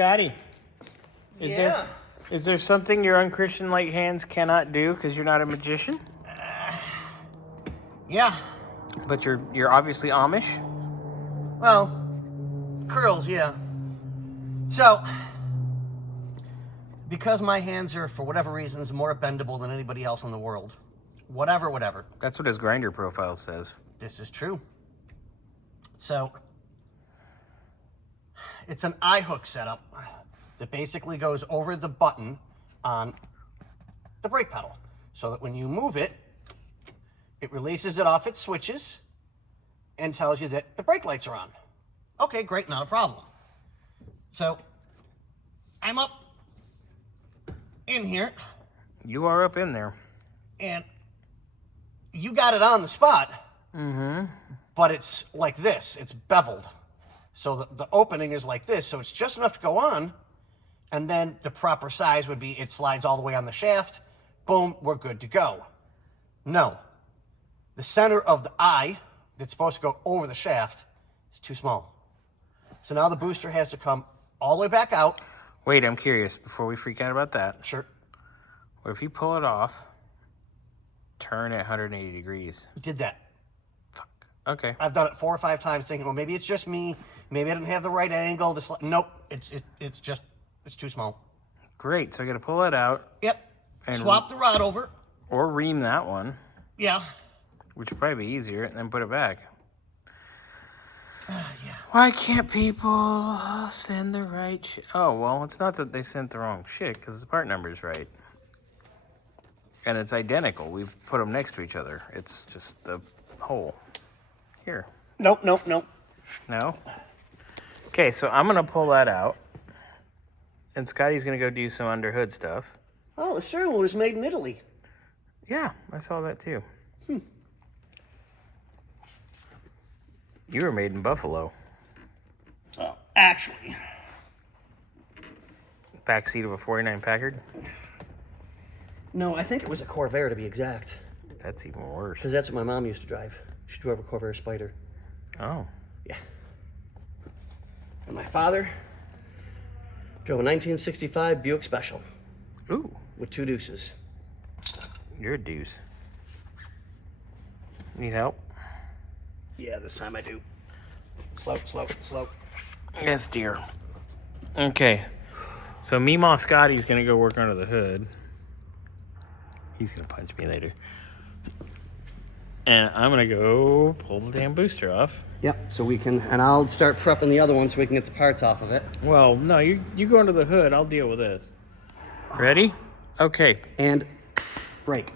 Scotty. Is there something your unchristian-like hands cannot do because you're not a magician? Yeah. But you're obviously Amish? Well, curls, yeah. So, because my hands are, for whatever reasons, more bendable than anybody else in the world, whatever. That's what his grinder profile says. This is true. So, it's an eye hook setup that basically goes over the button on the brake pedal. So that when you move it, it releases it off its switches and tells you that the brake lights are on. Okay, great, not a problem. So, I'm up in here. You are up in there. And you got it on the spot. Mm-hmm. But it's like this. It's beveled. So the opening is like this. So it's just enough to go on. And then the proper size would be it slides all the way on the shaft. Boom, we're good to go. No. The center of the eye that's supposed to go over the shaft is too small. So now the booster has to come all the way back out. Wait, I'm curious before we freak out about that. Sure. What if you pull it off, turn at 180 degrees? Did that. Fuck. Okay. I've done it 4 or 5 times thinking, well, maybe it's just me. Maybe I didn't have the right angle. Nope. It's too small. Great. So I got to pull it out. Yep. And swap the rod over. Or ream that one. Yeah. Which would probably be easier, and then put it back. Yeah. Why can't people send the right shit? Oh, well, it's not that they sent the wrong shit, because the part number's right. And it's identical. We've put them next to each other. It's just the hole. Here. Nope. No? Okay, so I'm going to pull that out. And Scotty's going to go do some under hood stuff. Oh, the steering wheel was made in Italy. Yeah, I saw that too. You were made in Buffalo. Oh, actually. Backseat of a 49 Packard? No, I think it was a Corvair to be exact. That's even worse. Because that's what my mom used to drive. She drove a Corvair Spider. Oh. Yeah. And my father drove a 1965 Buick Special. Ooh. With 2 deuces. You're a deuce. Need help? Yeah, this time I do. Slow. Yes, dear. Okay. So Meemaw Scotty's gonna go work under the hood. He's gonna punch me later. And I'm gonna go pull the damn booster off. Yep, so we can, and I'll start prepping the other one so we can get the parts off of it. Well, no, you go under the hood. I'll deal with this. Ready? Okay. And brake.